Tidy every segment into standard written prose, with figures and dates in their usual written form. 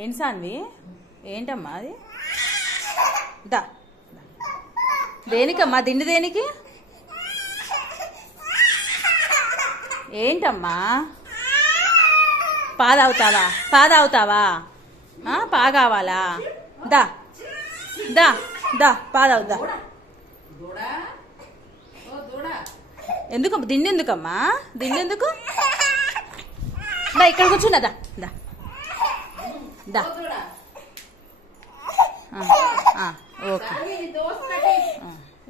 ఏంటి సాన్వి? ఏంటమ్మా అది? దా దేనికమ్మా దిండు? దేనికి? ఏంటమ్మా? పాదవుతావా? పాదవుతావా? పా కావాలా? దా దా దా పాదవుదా. ఎందుకు దిండు? ఎందుకమ్మా దిండు? ఎందుకు? దా ఇక్కడ కూర్చున్నా. దా దా దా. ఓకే,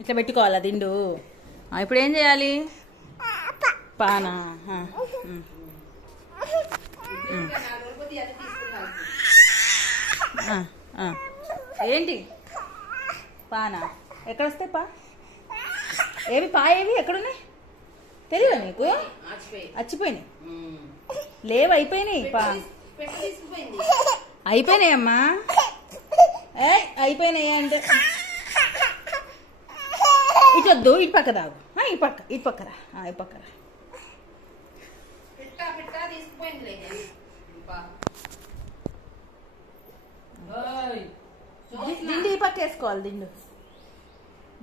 ఇట్లా పెట్టుకోవాలా దిండు? ఇప్పుడు ఏం చేయాలి? పానా? ఏంటి పానా? ఎక్కడ వస్తాయి పా? ఏవి పా? ఏవి ఎక్కడున్నాయి తెలియదా నీకు? చచ్చిపోయినాయి. లేవు, అయిపోయినాయి. పా అయిపోయినాయమ్మా. అయిపోయినాయి అంటే ఇటు వద్దు, ఇటు పక్క దాగు. ఇటు పక్క, ఇటు పక్కరా, ఇటు పక్కరా. దిండి ఈ పక్క వేసుకోవాలి.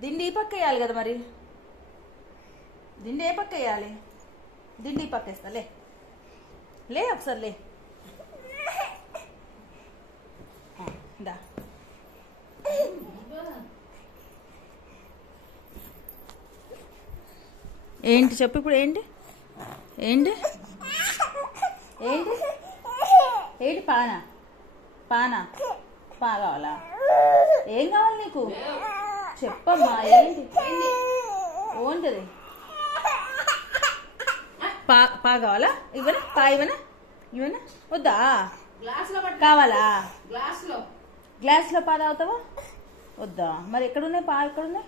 దిండి ఈ పక్క వేయాలి కదా మరి. దిండి ఏ పక్క వేయాలి? దిండి ఈ పక్క వేస్తా. లే ఒకసారి లే. దా ఏంటి చెప్పు ఇప్పుడు? ఏంటి ఏంటి ఏంటి ఏంటి? పానా? పానా? పా కావాలా? ఏం కావాలి నీకు? చెప్పమ్మా. ఏంటి ఓంటది? పా కావాలా? ఇవ్వనా? పా ఇవ్వనా? ఇవ్వనా? వద్దా? కావాలా? గ్లాస్లో పా తాగుతావా? వద్దా? మరి ఎక్కడున్నాయి పా? ఎక్కడున్నాయి?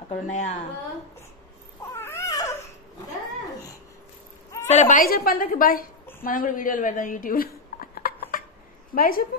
అక్కడ ఉన్నాయా? సరే బాయ్ చెప్పు అందరికి. బాయ్. మనం కూడా వీడియోలు పెడదాం యూట్యూబ్లో. బాయ్ చెప్పు.